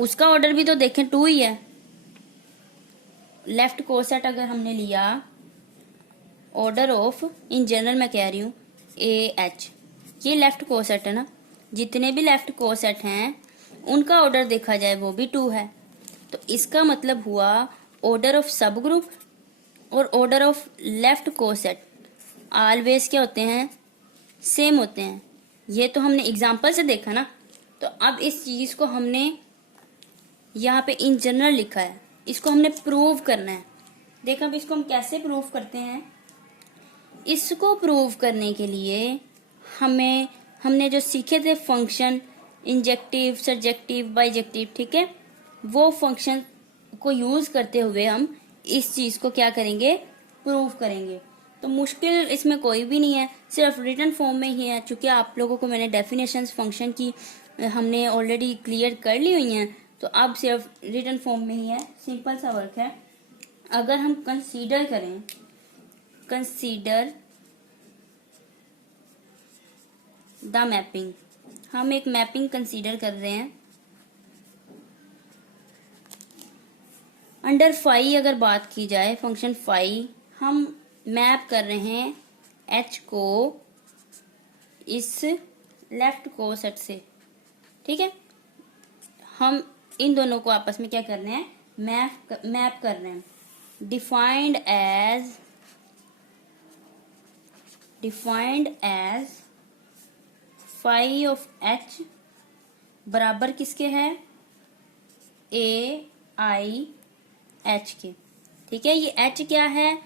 उसका ऑर्डर भी तो देखें 2 ही है। लेफ्ट कोसेट अगर हमने लिया, ऑर्डर ऑफ, इन जनरल मैं कह रही हूँ AH, ये लेफ्ट कोसेट है ना, जितने भी लेफ्ट कोसेट हैं उनका ऑर्डर देखा जाए वो भी 2 है। तो इसका मतलब हुआ ऑर्डर ऑफ सब ग्रुप और order of left coset always क्या होते हैं, सेम होते हैं। ये तो हमने एग्जाम्पल से देखा ना। तो अब इस चीज को हमने यहाँ पे इन जनरल लिखा है, इसको हमने प्रूव करना है। देखो अब इसको हम कैसे प्रूव करते हैं। इसको प्रूव करने के लिए हमने जो सीखे थे फंक्शन, इंजेक्टिव, सर्जेक्टिव, बाइजेक्टिव, ठीक है, वो फंक्शन को यूज करते हुए हम इस चीज को क्या करेंगे, प्रूव करेंगे। तो मुश्किल इसमें कोई भी नहीं है, सिर्फ रिटन फॉर्म में ही है। चूंकि आप लोगों को मैंने डेफिनेशंस फंक्शन की हमने ऑलरेडी क्लियर कर ली हुई हैं, तो अब सिर्फ रिटन फॉर्म में ही है, सिंपल सा वर्क है। अगर हम कंसीडर करें, कंसीडर द मैपिंग, हम एक मैपिंग कंसीडर कर रहे हैं। अंडर फाई अगर बात की जाए, फंक्शन फाई, हम मैप कर रहे हैं H को इस लेफ्ट कोसेट से, ठीक है। हम इन दोनों को आपस में क्या कर रहे हैं, मैप कर रहे हैं। Defined as phi of H बराबर किसके है, AIH के, ठीक है। ये H क्या है,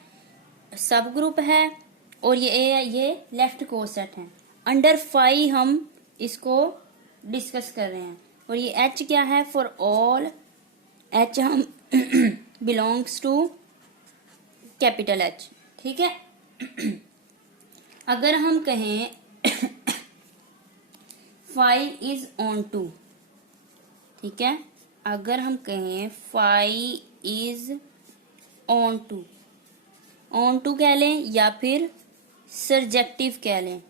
सब ग्रुप है, और ये लेफ्ट कोसेट है। अंडर फाई हम इसको डिस्कस कर रहे हैं। और ये H क्या है, फॉर ऑल H हम बिलोंग्स टू कैपिटल H, ठीक है। अगर हम कहें फाई इज ऑन टू, ठीक है, अगर हम कहें फाई इज ऑन टू कह लें या फिर सर्जेक्टिव कह लें,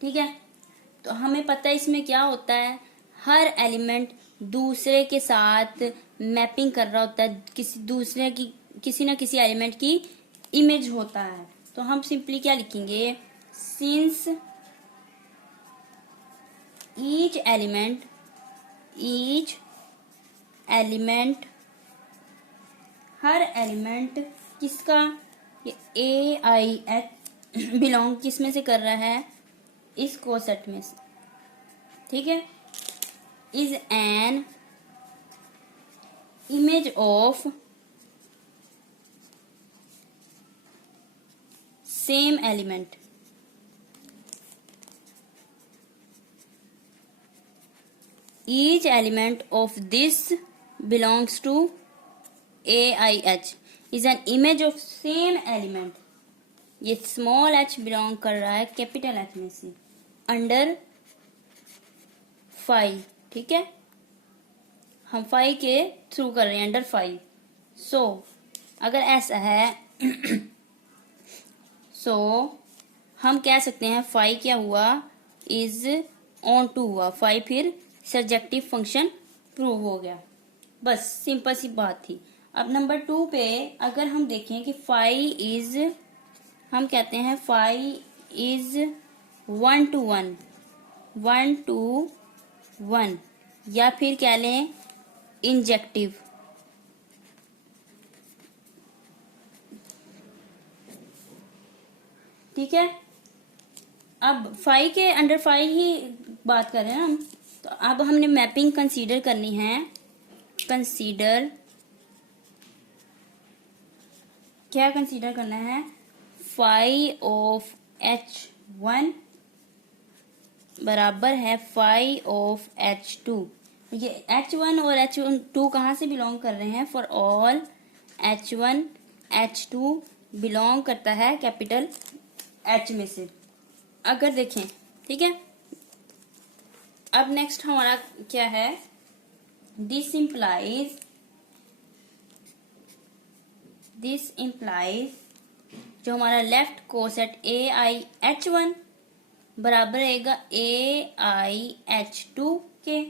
ठीक है। तो हमें पता है इसमें क्या होता है, हर एलिमेंट दूसरे के साथ मैपिंग कर रहा होता है, किसी ना किसी एलिमेंट की इमेज होता है। तो हम सिंपली क्या लिखेंगे, सिंस ईच एलिमेंट हर एलिमेंट किसका, ये AIH बिलोंग किस में से कर रहा है, इस कोसेट में से, ठीक है। Is an image of same element, each element of this belongs to AIH is an image of same element। ये स्मॉल h बिलोंग कर रहा है कैपिटल H में से, अंडर फाई, ठीक है। हम फाई के थ्रू कर रहे हैं, अंडर फाई। सो अगर ऐसा है सो हम कह सकते हैं फाई क्या हुआ, इज ऑन टू हुआ, फाई फिर सर्जेक्टिव फंक्शन प्रूव हो गया। बस सिंपल सी बात थी। अब नंबर 2 पे अगर हम देखें कि फाई इज, हम कहते हैं फाई इज 1 to 1 या फिर कह लें इंजेक्टिव, ठीक है। अब फाई के अंडर फाई ही बात कर रहे हैं हम। तो अब हमने मैपिंग कंसीडर करनी है। कंसीडर क्या कंसीडर करना है, फाई ऑफ H1 बराबर है फाई ऑफ H2। ये H1 और H2 कहाँ से बिलोंग कर रहे हैं, for all H1 H2 belong करता है कैपिटल H में से। अगर देखें, ठीक है। अब नेक्स्ट हमारा क्या है, दिस इंप्लाइज जो हमारा लेफ्ट कोसेट AIH1 बराबर रहेगा AiH2 के,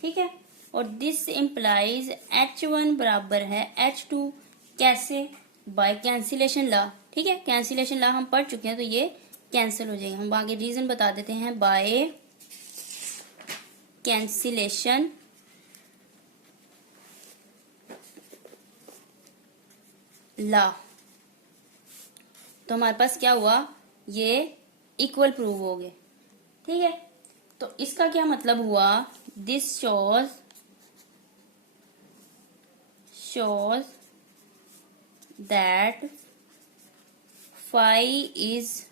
ठीक है। और दिस इम्प्लाइज H1 बराबर है H2, कैसे? बाय कैंसिलेशन लॉ, ठीक है। कैंसिलेशन लॉ हम पढ़ चुके हैं, तो ये कैंसिल हो जाएगा। हम आगे रीजन बता देते हैं, बाय कैंसिलेशन लॉ। तो हमारे पास क्या हुआ, ये इक्वल प्रूव हो गए, ठीक है। तो इसका क्या मतलब हुआ, this shows that phi is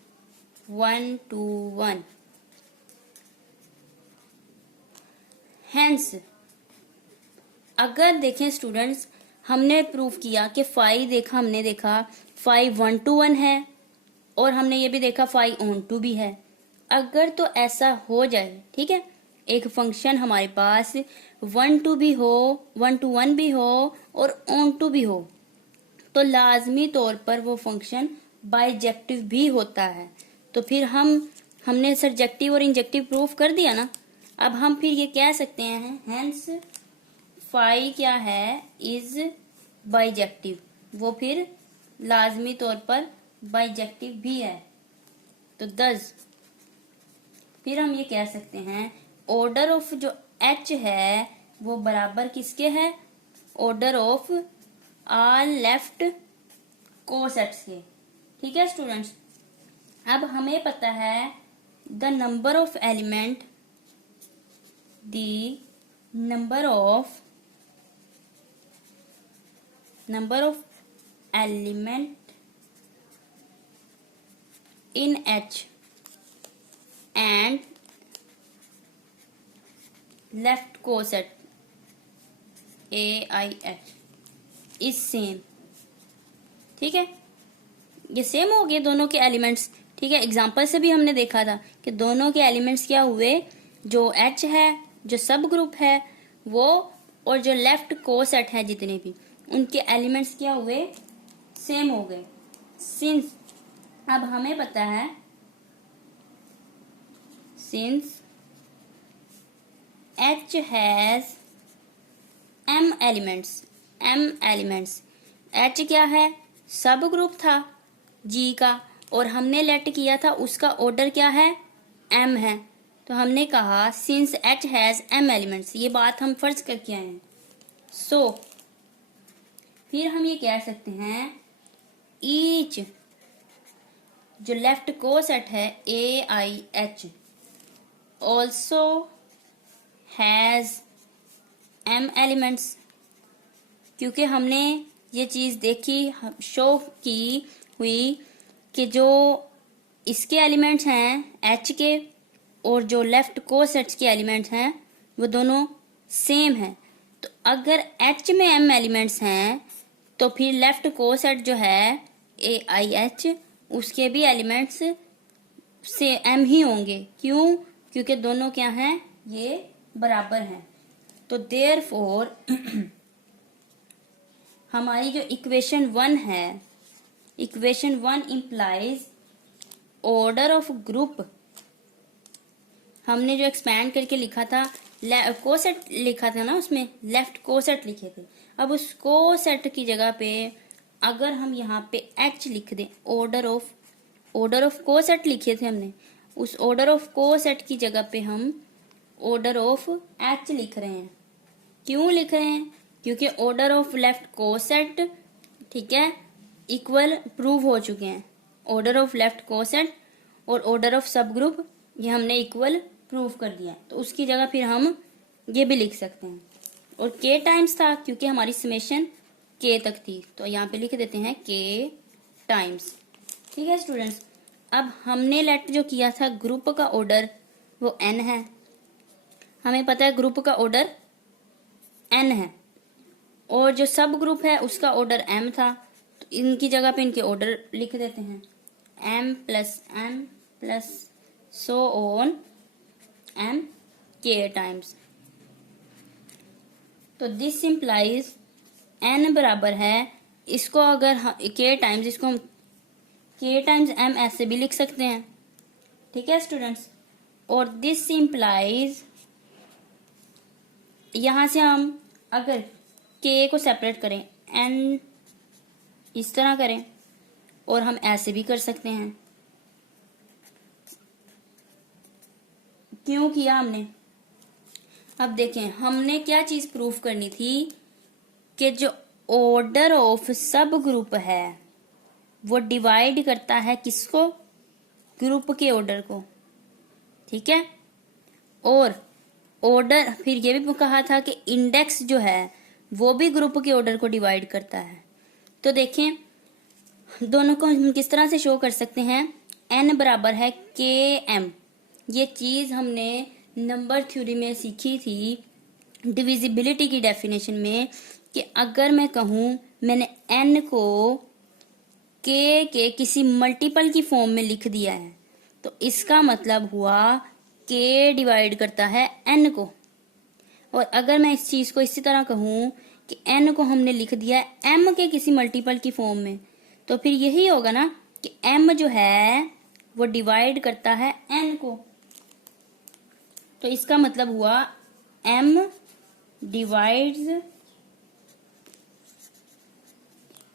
1 to 1, hence अगर देखें स्टूडेंट्स, हमने प्रूफ किया कि हमने देखा फाई 1 to 1 है, और हमने ये भी देखा फाई ऑन टू भी है। अगर तो ऐसा हो जाए, ठीक है, एक फंक्शन हमारे पास 1 to भी हो, 1 to 1 भी हो और ऑन टू भी हो, तो लाजमी तौर पर वो फंक्शन बाइजेक्टिव भी होता है। तो फिर हमने सरजेक्टिव और इंजेक्टिव प्रूफ कर दिया ना। अब हम फिर ये कह सकते हैं, हेंस फाई क्या है, इज बाइजेक्टिव, वो फिर लाजमी तौर पर बाइजेक्टिव भी है। तो दस फिर हम ये कह सकते हैं, ऑर्डर ऑफ जो H है वो बराबर किसके है, order of all left cosets के, ठीक है स्टूडेंट्स। अब हमें पता है the number of element, the number of element in H and left coset AIH is same, ठीक है। ये सेम हो गए दोनों के एलिमेंट्स, ठीक है। एग्जाम्पल से भी हमने देखा था कि दोनों के एलिमेंट्स क्या हुए, जो H है, जो सब ग्रुप है वो, और जो लेफ्ट कोसेट है जितने भी, उनके एलिमेंट्स क्या हुए, सेम हो गए। सिंस अब हमें पता है, since H has M elements, H क्या है, सब ग्रुप था G का, और हमने लेट किया था उसका ऑर्डर क्या है, M है। तो हमने कहा since H has M elements, ये बात हम फर्ज करके आए हैं। सो फिर हम ये कह सकते हैं, ईच जो लेफ्ट कोसेट है AIH also has M elements, क्योंकि हमने ये चीज देखी, शो की हुई कि जो इसके एलिमेंट्स हैं H के, और जो लेफ्ट कोसेट्स के एलिमेंट्स हैं वो दोनों सेम हैं। तो अगर H में M एलिमेंट्स हैं तो फिर लेफ्ट कोसेट जो है AIH, उसके भी एलिमेंट्स से M ही होंगे। क्यों? क्योंकि दोनों क्या हैं, ये बराबर हैं। तो देयरफॉर हमारी जो इक्वेशन 1 है, equation 1 implies order of group, हमने जो एक्सपैंड करके लिखा था, कोसेट लिखा था ना, उसमें लेफ्ट कोसेट लिखे थे। अब उस कोसेट की जगह पे अगर हम यहाँ पे H लिख दें, ऑर्डर ऑफ कोसेट लिखे थे हमने, उस ऑर्डर ऑफ कोसेट की जगह पे हम ऑर्डर ऑफ H लिख रहे हैं। क्यों लिख रहे हैं? क्योंकि ऑर्डर ऑफ लेफ्ट कोसेट, ठीक है, इक्वल प्रूव हो चुके हैं। ऑर्डर ऑफ लेफ्ट कोसेट और ऑर्डर ऑफ सब ग्रुप, ये हमने इक्वल प्रूव कर दिया। तो उसकी जगह फिर हम ये भी लिख सकते हैं। और K टाइम्स था क्योंकि हमारी समेशन K तक थी, तो यहाँ पे लिख देते हैं K टाइम्स। ठीक है स्टूडेंट्स, अब हमने लेट जो किया था ग्रुप का ऑर्डर वो N है, हमें पता है ग्रुप का ऑर्डर N है, और जो सब ग्रुप है उसका ऑर्डर M था, तो इनकी जगह पे इनके ऑर्डर लिख देते हैं M plus so on M K times. तो दिस इम्प्लाइज N बराबर है, इसको अगर K टाइम्स, इसको हम K टाइम्स M ऐसे भी लिख सकते हैं। ठीक है स्टूडेंट्स, और दिस इम्प्लाइज, यहां से हम अगर के को सेपरेट करें, एन इस तरह करें, और हम ऐसे भी कर सकते हैं। क्यों किया हमने? अब देखें, हमने क्या चीज प्रूफ करनी थी कि जो ऑर्डर ऑफ सब ग्रुप है वो डिवाइड करता है किसको? ग्रुप के ऑर्डर को, ठीक है। और ऑर्डर, फिर ये भी कहा था कि इंडेक्स जो है वो भी ग्रुप के ऑर्डर को डिवाइड करता है। तो देखें, दोनों को हम किस तरह से शो कर सकते हैं। n बराबर है के एम, ये चीज हमने नंबर थ्योरी में सीखी थी डिविजिबिलिटी की डेफिनेशन में, कि अगर मैं कहूं मैंने n को के किसी मल्टीपल की फॉर्म में लिख दिया है, तो इसका मतलब हुआ के डिवाइड करता है n को। और अगर मैं इस चीज को इसी तरह कहूं कि n को हमने लिख दिया है m के किसी मल्टीपल की फॉर्म में, तो फिर यही होगा ना कि m जो है वो डिवाइड करता है n को। तो इसका मतलब हुआ m डिवाइड्स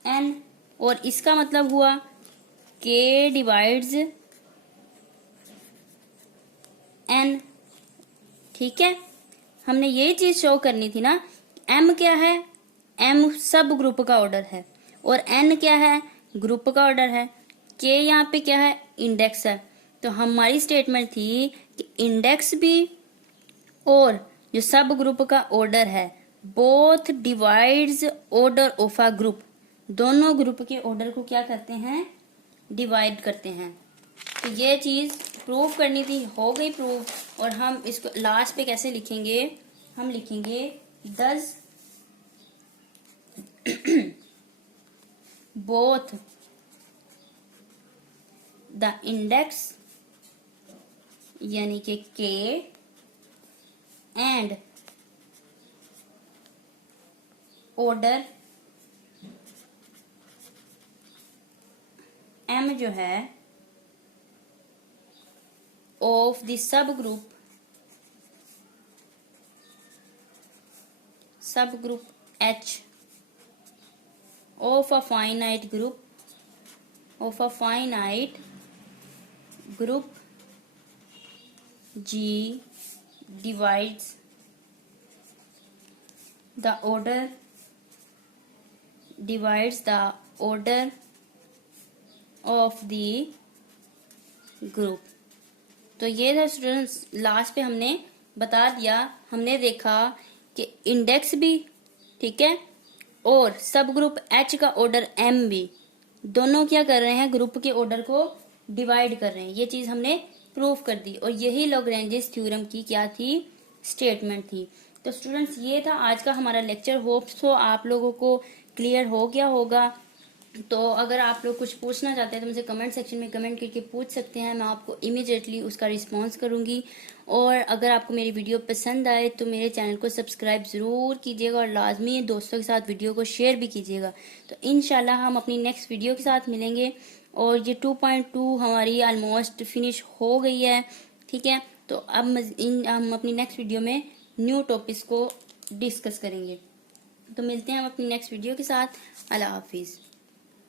n, और इसका मतलब हुआ k डिवाइड्स n। ठीक है, हमने यही चीज शो करनी थी ना। m क्या है? m सब ग्रुप का ऑर्डर है, और n क्या है? ग्रुप का ऑर्डर है। k यहाँ पे क्या है? इंडेक्स है। तो हमारी स्टेटमेंट थी कि इंडेक्स भी और जो सब ग्रुप का ऑर्डर है both divides order of a group, दोनों ग्रुप के ऑर्डर को क्या करते हैं? डिवाइड करते हैं। तो ये चीज प्रूव करनी थी, हो गई प्रूव। और हम इसको लास्ट पे कैसे लिखेंगे? हम लिखेंगे दस बोथ द इंडेक्स यानी कि के एंड ऑर्डर एम जो है of the sub group H of a finite group G divides the order of the group। तो ये था स्टूडेंट्स, लास्ट पे हमने बता दिया, हमने देखा कि इंडेक्स भी, ठीक है, और सब ग्रुप H का ऑर्डर M भी, दोनों क्या कर रहे हैं? ग्रुप के ऑर्डर को डिवाइड कर रहे हैं। ये चीज हमने प्रूफ कर दी, और यही लैग्रेंज थ्योरम की क्या थी? स्टेटमेंट थी। तो स्टूडेंट्स, ये था आज का हमारा लेक्चर। होप सो आप लोगों को क्लियर हो गया होगा। तो अगर आप लोग कुछ पूछना चाहते हैं तो मुझे कमेंट सेक्शन में कमेंट करके पूछ सकते हैं, मैं आपको इमीडिएटली उसका रिस्पांस करूंगी। और अगर आपको मेरी वीडियो पसंद आए तो मेरे चैनल को सब्सक्राइब ज़रूर कीजिएगा, और लाजमी दोस्तों के साथ वीडियो को शेयर भी कीजिएगा। तो इंशाल्लाह हम अपनी नेक्स्ट वीडियो के साथ मिलेंगे। और ये 2.2 हमारी ऑलमोस्ट फिनिश हो गई है, ठीक है। तो अब हम अपनी नेक्स्ट वीडियो में न्यू टॉपिक्स को डिस्कस करेंगे। तो मिलते हैं हम अपनी नेक्स्ट वीडियो के साथ। अल्लाह हाफिज़।